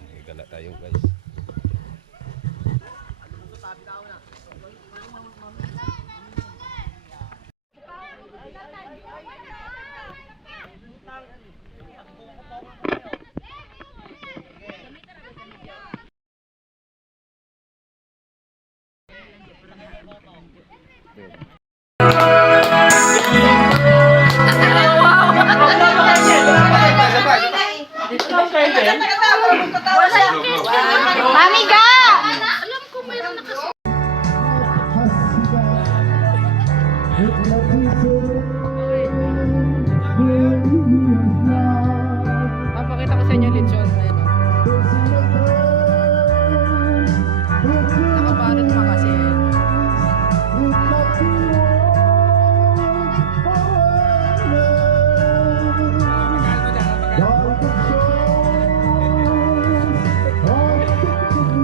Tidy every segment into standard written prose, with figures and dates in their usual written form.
Ayan, igala tayo guys. Mami ga! Papakita ko sa inyo lechon. Ayan o. Nakabalot pa kasi.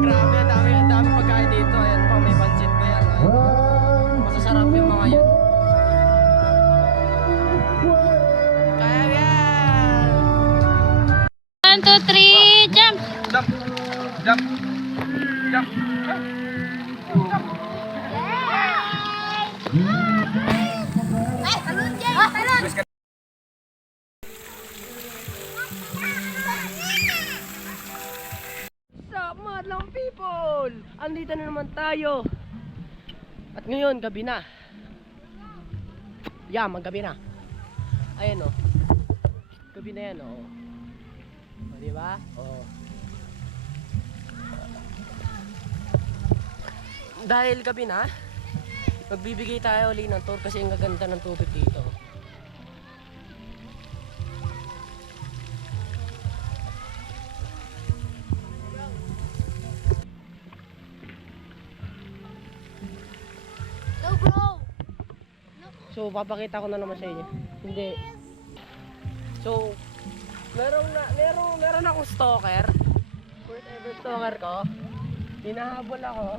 Grabe, dami pagkain dito. Ayan pa, may pancit pa yan. Masasarap yung mga yun. Kaya yan! 1, 2, 3, jump! Jump! Jump! Jump! Sup, madlang people! Andito na naman tayo. At ngayon, gabi na. Yeah, maggabi na. Ayan o. Gabi na yan o. O, diba? O. Dahil gabi na, magbibigay tayo ulit ng tour kasi ang gaganda ng tubig dito. Go bro! So, papakita ko na naman sa inyo. Hindi. So, meron akong stalker. First ever stalker ko. Hinahabol ako.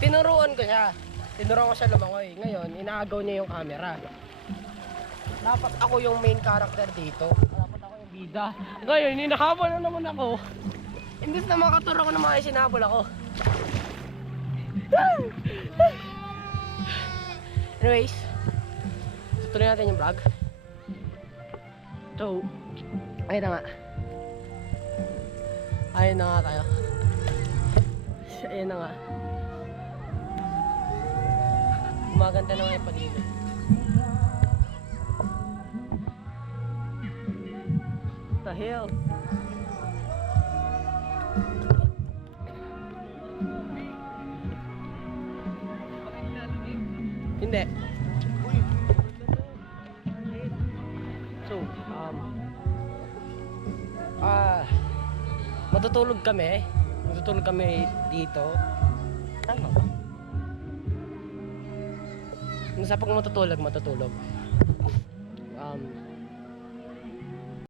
Tinuruan ko siya. Tinuruan ko siya lumangoy. Ngayon, inaagaw niya yung camera. Dapat ako yung main character dito. Dapat ako yung bida. Ngayon, hinahabol na naman ako. Imbis na makaturo ko na mga sinabol ako. Anyways, tutuloy natin yung vlog. So, ayun na nga. Ayun na nga tayo. Ayun na nga. Maganda na nga yung paligid. What the hell? Hindi. So, matutulog kami. Matutulog kami dito. Tama ba? Sa pag matutulog.